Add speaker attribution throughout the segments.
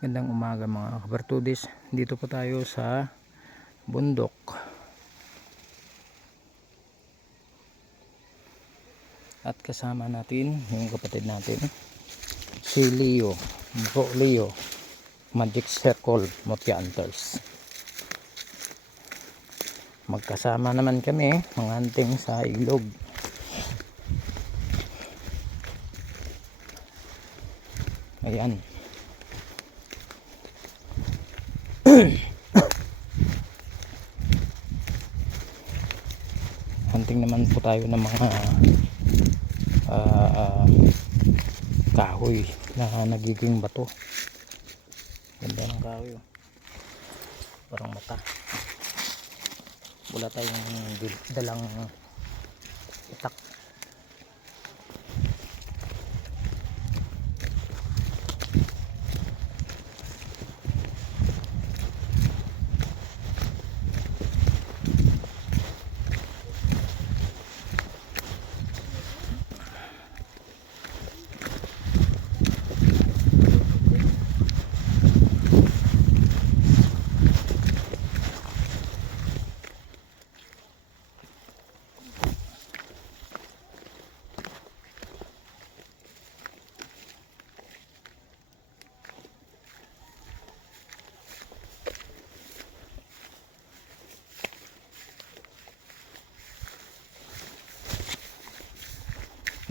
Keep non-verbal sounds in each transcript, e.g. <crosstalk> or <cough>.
Speaker 1: Gandang umaga mga kabartudis. Dito po tayo sa bundok. At kasama natin yung kapatid natin. Si Leo. Bro Leo. Magic Circle Motya Hunters. Magkasama naman kami mga hunting sa ilog. Ayan. Hunting naman po tayo ng mga ah, ah, kahoy na nagiging bato. Ganda ng kahoy oh. parang mata. Wala tayong dalang itak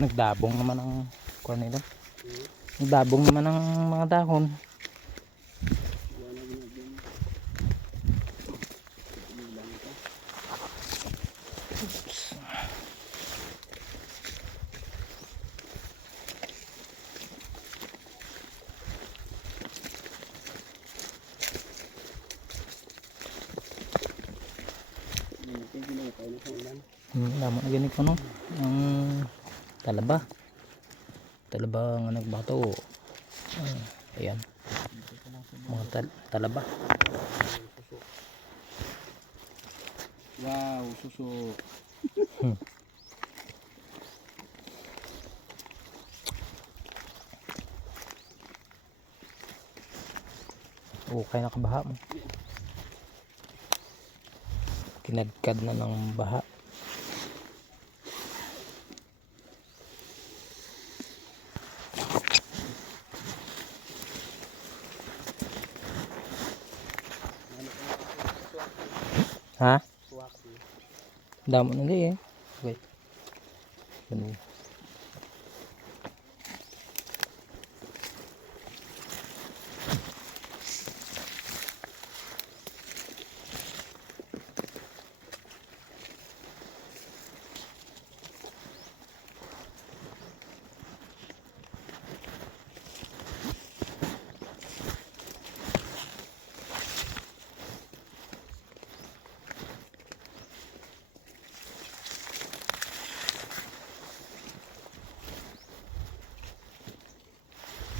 Speaker 1: nagdabong naman ang kuha nila. Nagdabong naman ang mga dahon. Hmm, damo na ganito no? Ang talaba. Talaba nga nagbato. Ah, ayan. Mga tal- talaba.
Speaker 2: Wow, suso.
Speaker 1: okay na kabaha mo. Kinadkad na ng baha ha? Damo na di eh. Okay Ganun.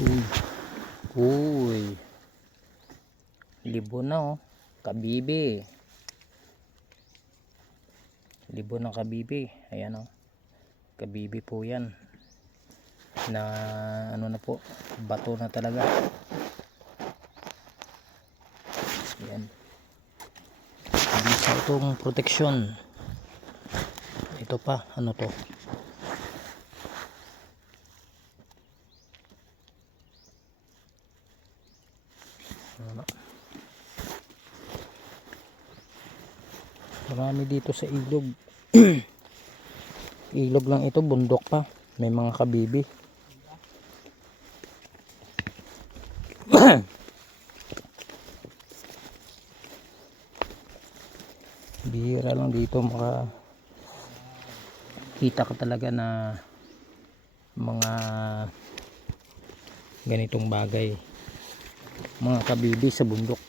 Speaker 1: Uy. Libo na oh. Kabibi. Libo ng kabibi. Ayan oh. Kabibi po yan. Na ano na po. Bato na talaga. Ayan. Bisa itong protection. Ito pa. Ano to? Ano? Marami dito sa ilog. <clears throat> ilog lang ito, bundok pa. May mga kabibi. <clears throat> Bihira lang dito maka kita ka talaga na mga ganitong bagay mga kabibi sa bundok.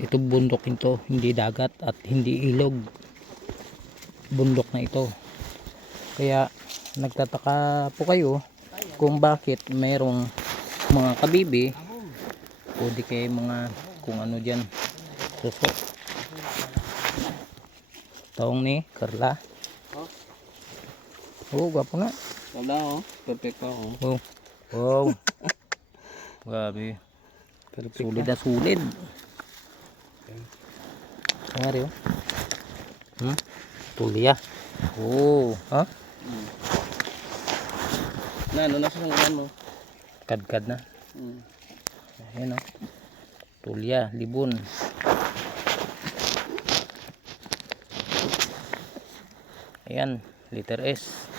Speaker 1: Ito bundok ito hindi dagat at hindi ilog. Bundok na ito. Kaya nagtataka po kayo kung bakit mayroong mga kabibi o di kaya mga kung ano dyan. Suso taong ni Carla. Oh gwapo nga.
Speaker 2: Wala oh. Perfect ako.
Speaker 1: wow wow Grabe.
Speaker 2: Perfect
Speaker 1: Sulit na. sulit. Ano nga rin oh? Hmm? Tulya. Oh, ha?
Speaker 2: Na, ano na siya ng ano?
Speaker 1: Kadkad na.
Speaker 2: Mm.
Speaker 1: Ayan oh. Tulya, libon. Ayan, letter S.